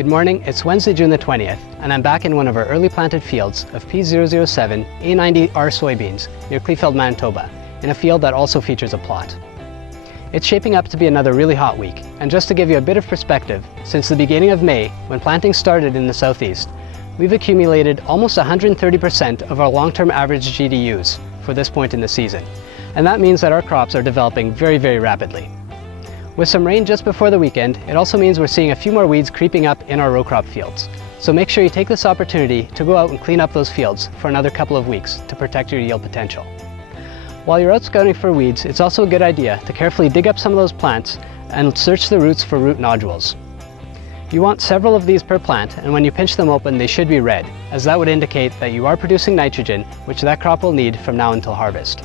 Good morning, it's Wednesday, June the 20th, and I'm back in one of our early planted fields of P007 A90R soybeans near Kleefeld, Manitoba, in a field that also features a plot. It's shaping up to be another really hot week, and just to give you a bit of perspective, since the beginning of May, when planting started in the southeast, we've accumulated almost 130% of our long-term average GDUs for this point in the season, and that means that our crops are developing very, very rapidly. With some rain just before the weekend, it also means we're seeing a few more weeds creeping up in our row crop fields. So make sure you take this opportunity to go out and clean up those fields for another couple of weeks to protect your yield potential. While you're out scouting for weeds, it's also a good idea to carefully dig up some of those plants and search the roots for root nodules. You want several of these per plant, and when you pinch them open they should be red, as that would indicate that you are producing nitrogen, which that crop will need from now until harvest.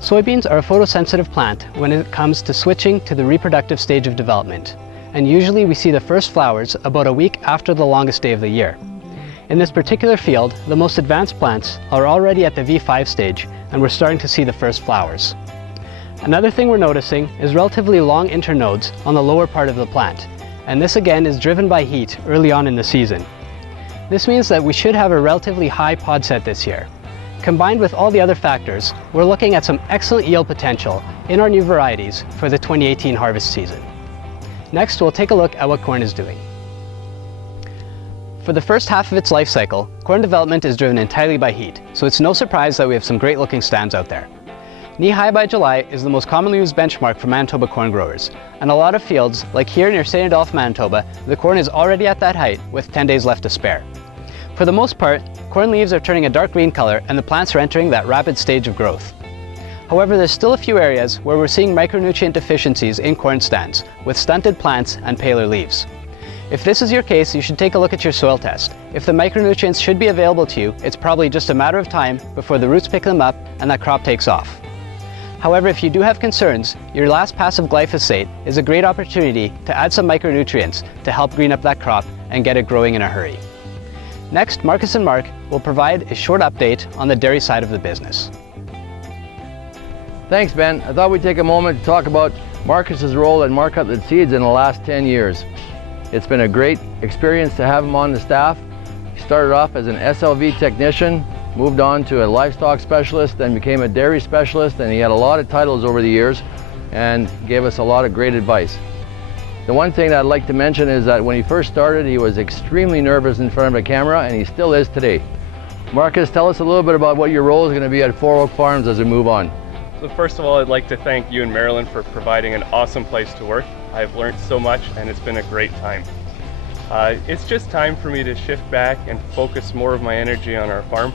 Soybeans are a photosensitive plant when it comes to switching to the reproductive stage of development, and usually we see the first flowers about a week after the longest day of the year. In this particular field, the most advanced plants are already at the V5 stage, and we're starting to see the first flowers. Another thing we're noticing is relatively long internodes on the lower part of the plant, and this again is driven by heat early on in the season. This means that we should have a relatively high pod set this year. Combined with all the other factors, we're looking at some excellent yield potential in our new varieties for the 2018 harvest season. Next, we'll take a look at what corn is doing. For the first half of its life cycle, corn development is driven entirely by heat, so it's no surprise that we have some great looking stands out there. Knee-high by July is the most commonly used benchmark for Manitoba corn growers, and a lot of fields, like here near St. Adolphe, Manitoba, the corn is already at that height with 10 days left to spare. For the most part, corn leaves are turning a dark green color and the plants are entering that rapid stage of growth. However, there's still a few areas where we're seeing micronutrient deficiencies in corn stands, with stunted plants and paler leaves. If this is your case, you should take a look at your soil test. If the micronutrients should be available to you, it's probably just a matter of time before the roots pick them up and that crop takes off. However, if you do have concerns, your last pass of glyphosate is a great opportunity to add some micronutrients to help green up that crop and get it growing in a hurry. Next, Marcus and Mark will provide a short update on the dairy side of the business. Thanks, Ben. I thought we'd take a moment to talk about Marcus's role at Marc Hutlet Seeds in the last 10 years. It's been a great experience to have him on the staff. He started off as an SLV technician, moved on to a livestock specialist, then became a dairy specialist, and he had a lot of titles over the years and gave us a lot of great advice. The one thing that I'd like to mention is that when he first started, he was extremely nervous in front of a camera, and he still is today. Marcus, tell us a little bit about what your role is going to be at Four Oak Farms as we move on. So first of all, I'd like to thank you and Marilyn for providing an awesome place to work. I've learned so much and it's been a great time. It's just time for me to shift back and focus more of my energy on our farm.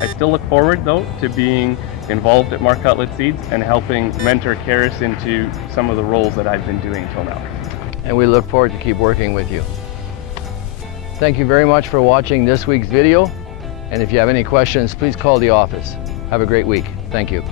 I still look forward though to being involved at Marc Hutlet Seeds and helping mentor Karis into some of the roles that I've been doing till now. And we look forward to keep working with you. Thank you very much for watching this week's video. And if you have any questions, please call the office. Have a great week. Thank you.